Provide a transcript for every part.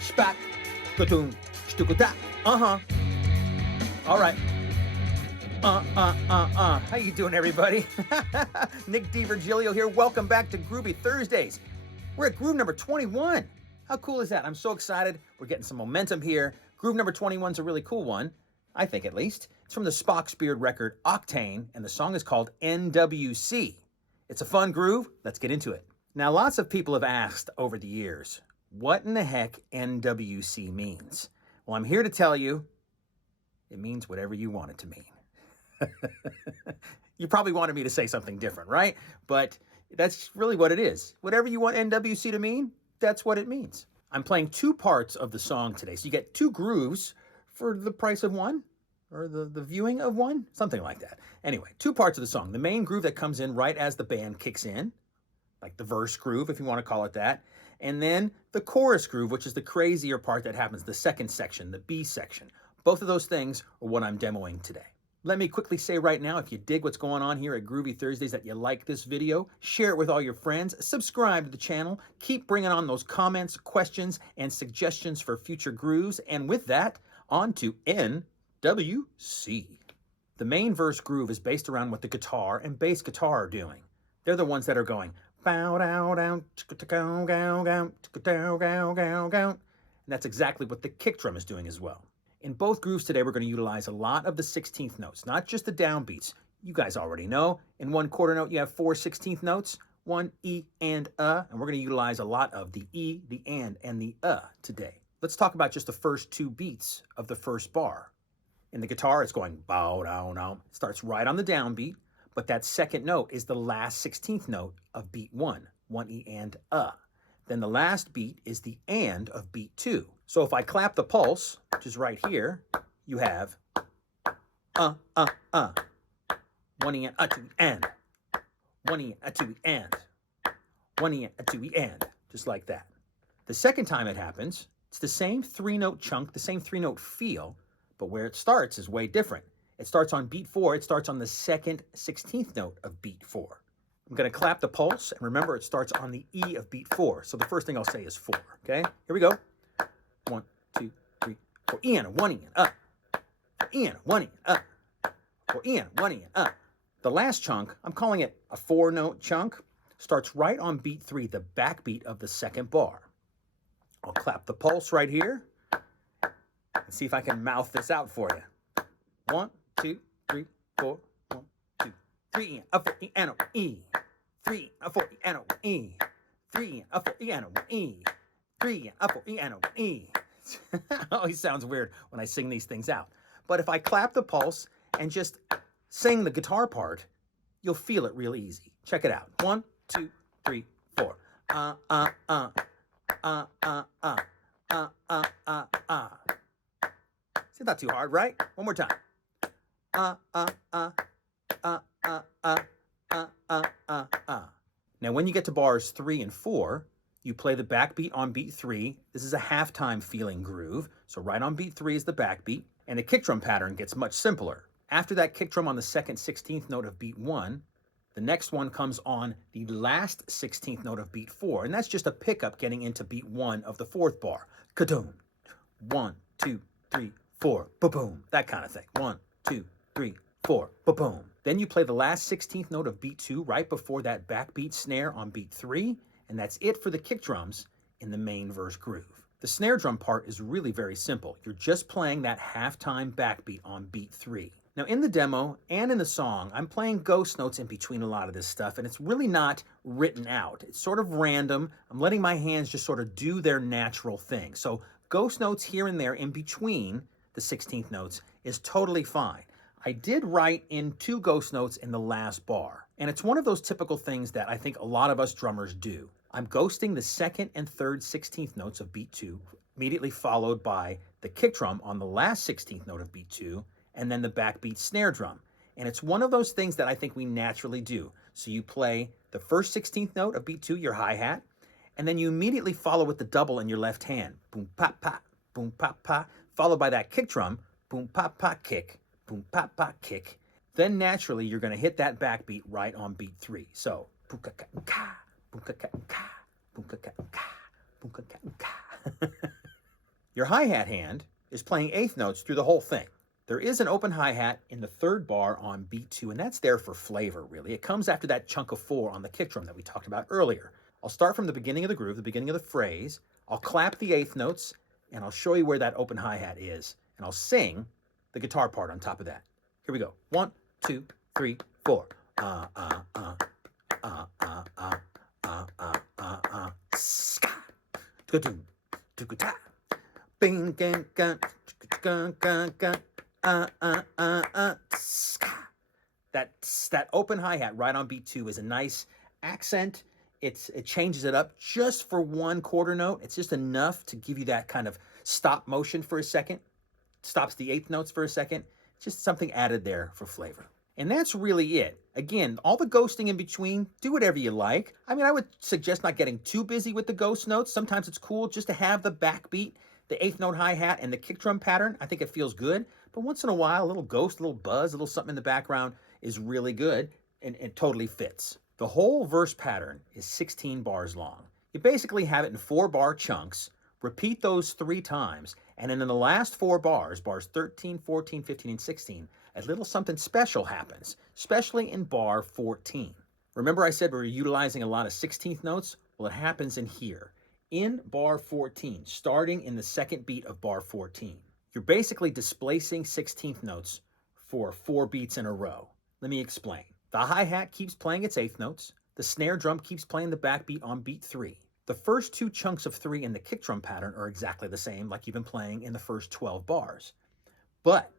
Spack, katoon, shtukuta. All right. How you doing, everybody? Nick DiVirgilio here. Welcome back to Groovy Thursdays. We're at groove number 21. How cool is that? I'm so excited. We're getting some momentum here. Groove number 21 is a really cool one, I think at least. It's from the Spock Beard record, Octane, and the song is called NWC. It's a fun groove. Let's get into it. Now, lots of people have asked over the years, what in the heck NWC means? Well, I'm here to tell you, it means whatever you want it to mean. You probably wanted me to say something different, right? But that's really what it is. Whatever you want NWC to mean, that's what it means. I'm playing two parts of the song today. So you get two grooves for the price of one, or the viewing of one, something like that. Anyway, two parts of the song. The main groove that comes in right as the band kicks in, like the verse groove, if you want to call it that. And then the chorus groove, which is the crazier part that happens, the second section, the B section. Both of those things are what I'm demoing today. Let me quickly say right now, if you dig what's going on here at Groovy Thursdays, that you like this video, share it with all your friends, subscribe to the channel, keep bringing on those comments, questions, and suggestions for future grooves. And with that, on to NWC. The main verse groove is based around what the guitar and bass guitar are doing. They're the ones that are going, bow down down, gow gow gow, gow gow gow gow. And that's exactly what the kick drum is doing as well. In both grooves today, we're going to utilize a lot of the 16th notes, not just the downbeats. You guys already know. In one quarter note, you have 4 16th notes, one E and we're going to utilize a lot of the E, the and the today. Let's talk about just the first two beats of the first bar. In the guitar, it's going bow down down. It starts right on the downbeat, but that second note is the last 16th note of beat one E and Then the last beat is the and of beat 2. So if I clap the pulse, which is right here, you have one E and to the and, one E and to the and, one E and to the and, just like that. The second time it happens, it's the same 3-note chunk, the same 3-note feel, but where it starts is way different. It starts on beat 4, it starts on the second 16th note of beat 4. I'm going to clap the pulse, and remember it starts on the E of beat 4. So the first thing I'll say is 4, okay? Here we go. 1, 2, 3, 4, E and 1 E and 4 E and 1 E and 4 E and 1 E and The last chunk, I'm calling it a 4-note chunk, starts right on beat 3, the backbeat of the second bar. I'll clap the pulse right here, and see if I can mouth this out for you. 1, 2, 3, 4, 1, 2, 3 and 4 E and E, 3 and 4 E and E, 3 and 4 E and E, 3 and 4 E and E. It always sounds weird when I sing these things out. But if I clap the pulse and just sing the guitar part, you'll feel it real easy. Check it out. 1, 2, 3, 4. It's not too hard, right? One more time. Now, when you get to bars 3 and 4, you play the backbeat on beat 3. This is a halftime feeling groove. So right on beat 3 is the backbeat, and the kick drum pattern gets much simpler. After that kick drum on the second 16th note of beat 1, the next one comes on the last 16th note of beat 4, and that's just a pickup getting into beat 1 of the 4th bar. Ka-doom. 1, 2, 3, 4, ba-boom. That kind of thing. 1, 2, 3, 4, ba-boom. Then you play the last 16th note of beat 2 right before that backbeat snare on beat 3, and that's it for the kick drums in the main verse groove. The snare drum part is really very simple. You're just playing that halftime backbeat on beat 3. Now in the demo and in the song, I'm playing ghost notes in between a lot of this stuff, and it's really not written out. It's sort of random. I'm letting my hands just sort of do their natural thing. So ghost notes here and there in between the 16th notes is totally fine. I did write in 2 ghost notes in the last bar, and it's one of those typical things that I think a lot of us drummers do. I'm ghosting the second and third 16th notes of beat 2, immediately followed by the kick drum on the last 16th note of beat 2, and then the backbeat snare drum. And it's one of those things that I think we naturally do. So you play the first 16th note of beat 2, your hi-hat, and then you immediately follow with the double in your left hand. Boom, pop, pop, boom, pop, pop, followed by that kick drum, boom, pop, pop, kick, boom, pop, pop, kick. Then naturally, you're going to hit that backbeat right on beat 3. So, Your hi-hat hand is playing eighth notes through the whole thing. There is an open hi-hat in the third bar on beat 2, and that's there for flavor, really. It comes after that chunk of 4 on the kick drum that we talked about earlier. I'll start from the beginning of the groove, the beginning of the phrase. I'll clap the eighth notes, and I'll show you where that open hi-hat is. And I'll sing the guitar part on top of that. Here we go. 1, 2, 3, 4. Ska. Bing, gang, gang, gang, gang, gang. That open hi-hat right on beat 2 is a nice accent. It changes it up just for one quarter note. It's just enough to give you that kind of stop motion for a second. Stops the eighth notes for a second. Just something added there for flavor. And that's really it. Again, all the ghosting in between, do whatever you like. I mean, I would suggest not getting too busy with the ghost notes. Sometimes it's cool just to have the backbeat, the eighth note hi-hat, and the kick drum pattern. I think it feels good. But once in a while, a little ghost, a little buzz, a little something in the background is really good, and it totally fits. The whole verse pattern is 16 bars long. You basically have it in 4-bar chunks. Repeat those 3 times, and then in the last 4 bars, bars 13, 14, 15, and 16, a little something special happens, especially in bar 14. Remember I said we were utilizing a lot of 16th notes? Well, it happens in here, in bar 14, starting in the second beat of bar 14. You're basically displacing 16th notes for 4 beats in a row. Let me explain. The hi-hat keeps playing its 8th notes. The snare drum keeps playing the backbeat on beat 3. The first 2 chunks of 3 in the kick drum pattern are exactly the same, like you've been playing in the first 12 bars. But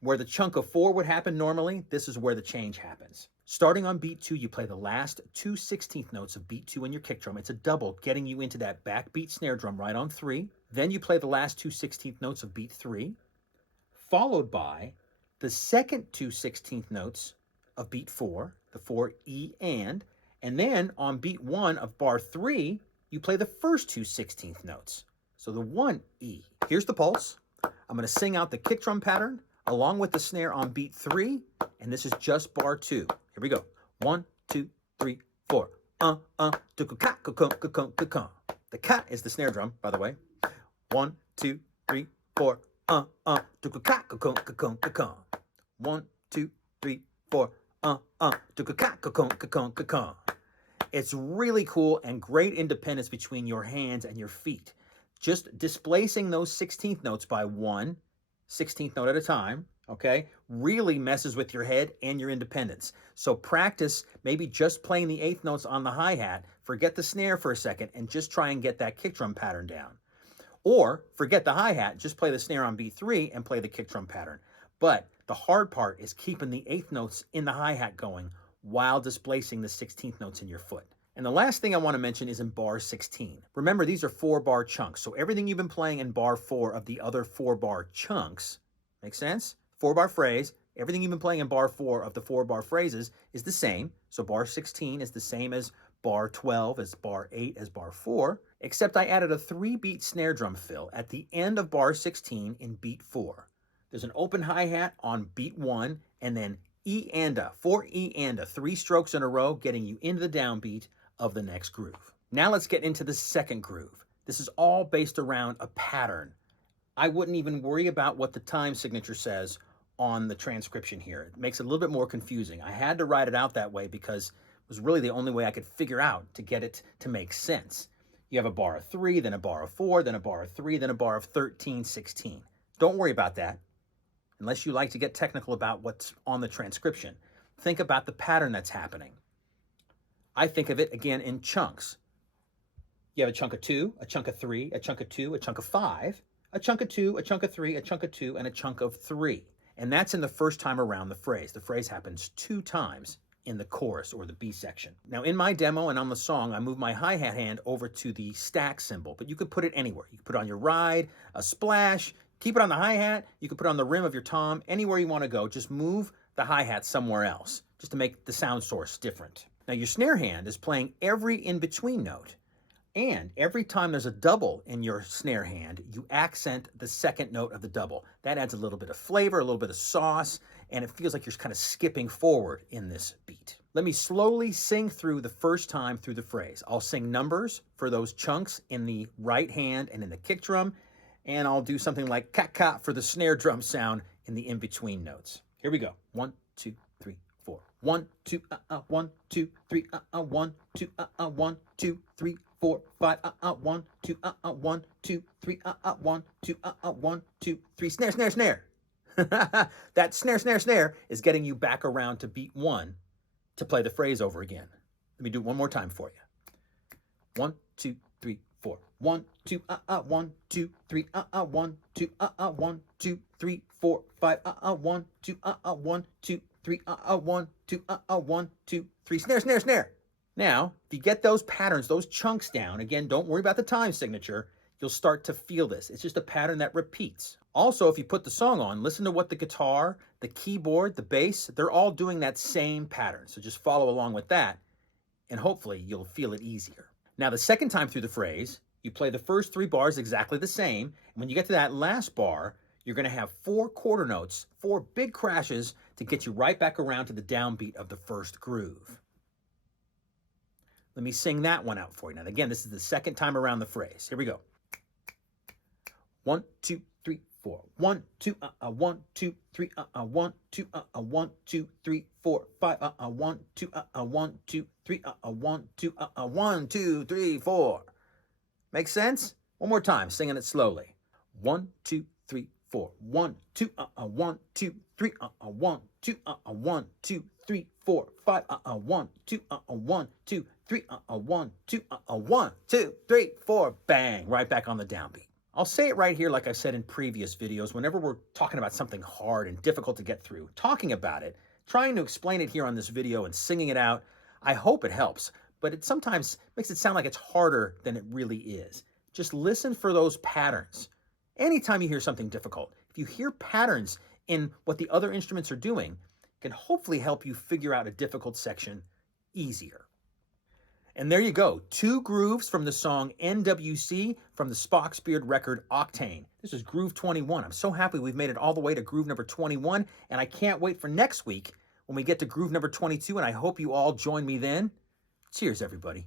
where the chunk of 4 would happen normally, this is where the change happens. Starting on beat 2, you play the last 2 16th notes of beat 2 in your kick drum. It's a double, getting you into that backbeat snare drum right on 3. Then you play the last 2 16th notes of beat 3, followed by the second 2 16th notes of beat 4, the 4 E and then on beat 1 of bar 3, you play the first 2 16th notes. So the 1 E. Here's the pulse. I'm going to sing out the kick drum pattern along with the snare on beat 3, and this is just bar 2. Here we go. 1, 2, 3, 4. The ka is the snare drum, by the way. 1, 2, 3, 4. 1, 2, 3, 4. It's really cool and great independence between your hands and your feet. Just displacing those 16th notes by 1 16th note at a time, okay, really messes with your head and your independence. So practice maybe just playing the 8th notes on the hi-hat, forget the snare for a second, and just try and get that kick drum pattern down. Or forget the hi-hat, just play the snare on beat 3 and play the kick drum pattern. But the hard part is keeping the 8th notes in the hi-hat going while displacing the 16th notes in your foot. And the last thing I want to mention is in bar 16. Remember, these are 4-bar chunks, so everything you've been playing in bar 4 of the other 4-bar chunks, make sense? 4-bar phrase, everything you've been playing in bar 4 of the 4-bar phrases is the same. So bar 16 is the same as bar 12, as bar 8, as bar 4, except I added a 3-beat snare drum fill at the end of bar 16 in beat 4. There's an open hi-hat on beat 1, and then E and a, 4 E and a, 3 strokes in a row, getting you into the downbeat of the next groove. Now let's get into the second groove. This is all based around a pattern. I wouldn't even worry about what the time signature says on the transcription here. It makes it a little bit more confusing. I had to write it out that way because it was really the only way I could figure out to get it to make sense. You have a bar of 3, then a bar of 4, then a bar of 3, then a bar of 13, 16. Don't worry about that, unless you like to get technical about what's on the transcription. Think about the pattern that's happening. I think of it, again, in chunks. You have a chunk of 2, a chunk of 3, a chunk of 2, a chunk of 5, a chunk of 2, a chunk of 3, a chunk of 2, and a chunk of 3. And that's in the first time around the phrase. The phrase happens 2 times in the chorus or the B section. Now, in my demo and on the song, I move my hi-hat hand over to the stack symbol, but you could put it anywhere. You could put it on your ride, a splash, keep it on the hi-hat, you could put it on the rim of your tom, anywhere you want to go. Just move the hi-hat somewhere else, just to make the sound source different. Now, your snare hand is playing every in-between note. And every time there's a double in your snare hand, you accent the second note of the double. That adds a little bit of flavor, a little bit of sauce, and it feels like you're kind of skipping forward in this beat. Let me slowly sing through the first time through the phrase. I'll sing numbers for those chunks in the right hand and in the kick drum, and I'll do something like ka-ka for the snare drum sound in the in-between notes. Here we go. 1, 2, 3, 4. 1, 2, 1, 2, 3, 1, 2, 1, 2, 3, 4, 5, 1, 2, 1, 2, 3, 1, 2, 1, 2, 3. Snare, snare, snare. That snare, snare, snare is getting you back around to beat 1 to play the phrase over again. Let me do it one more time for you. 1, 2, 3, 4. 1, 2, 1, 2, 3, 1, 2, 1, 2, 3, 4, 5, 1, 2, 1, 2, 3, 1, 2, 1, 2, 3. Snare, snare, snare. Now, if you get those patterns, those chunks down, again, don't worry about the time signature, you'll start to feel this. It's just a pattern that repeats. Also, if you put the song on, listen to what the guitar, the keyboard, the bass, they're all doing that same pattern. So just follow along with that, and hopefully you'll feel it easier. Now, the second time through the phrase, you play the first 3 bars exactly the same, and when you get to that last bar, you're going to have 4 quarter notes, 4 big crashes to get you right back around to the downbeat of the first groove. Let me sing that one out for you. Now, again, this is the second time around the phrase. Here we go. 1, 2, 3, 4. 1, 2, 1, 2, 3, 1, 2, 1, 2, 3, 4, 5, 1, 2, 1, 2, 3, 1, 2, 1, 2, 3, 4. Make sense? One more time, singing it slowly. 1, 2, 3, 4. 1, 2, 1, 2, 3, 1, 2, 1, 2, 3, 4, 5, 1, 2, 1, 2, 3, 1, 2, 1, 2, 3, 4. Bang! Right back on the downbeat. I'll say it right here like I've said in previous videos. Whenever we're talking about something hard and difficult to get through, talking about it, trying to explain it here on this video and singing it out, I hope it helps. But it sometimes makes it sound like it's harder than it really is. Just listen for those patterns. Anytime you hear something difficult, if you hear patterns in what the other instruments are doing, it can hopefully help you figure out a difficult section easier. And there you go, 2 grooves from the song NWC from the Spock's Beard record Octane. This is Groove 21. I'm so happy we've made it all the way to groove number 21, and I can't wait for next week when we get to groove number 22, and I hope you all join me then. Cheers, everybody.